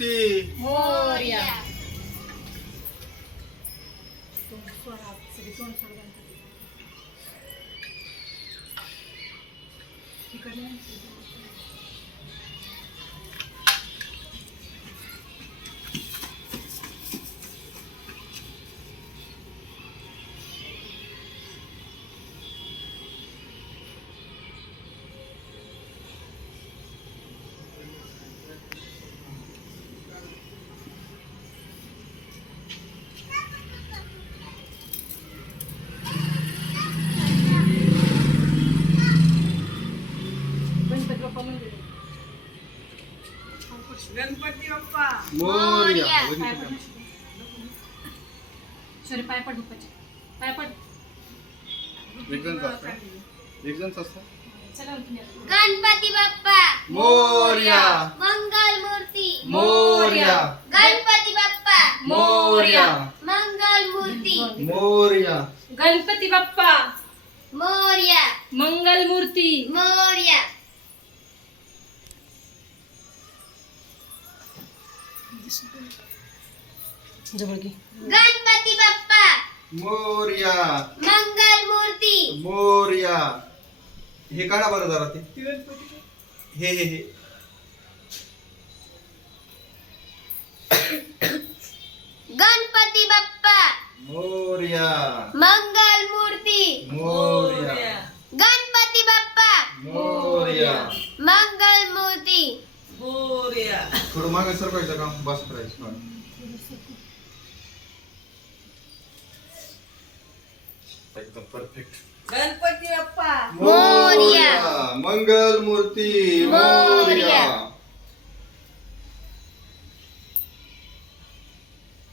मूर्ती मोरया. गणपती बाप्पा मंदिर आहे. गणपती बाप्पा मोरया पाय पड. सॉरी पाय पड बाप्पाचे. पाय पड. एक जण असतं चला तुम्ही आता. गणपती बाप्पा मोरया मंगल मूर्ती मोरया गणपती बाप्पा मोरया मंगल मूर्ती मोरया गणपती बाप्पा मोरया मंगल मूर्ती. मोरया जवळ घे. गणपती बाप्पा मोरया मंगल मूर्ती मोरया हे काढा बरं जरा ते हे गणपती बाप्पा मोरया मंगल मूर्ती मोरया गणपती बाप्पा मोरया मंगल मूर्ती मोरया. थोडं मागे सरकायचं का बस करायचं एकदम परफेक्ट गणपती बाप्पा मोरया मंगल मूर्ती मोरया. मोरया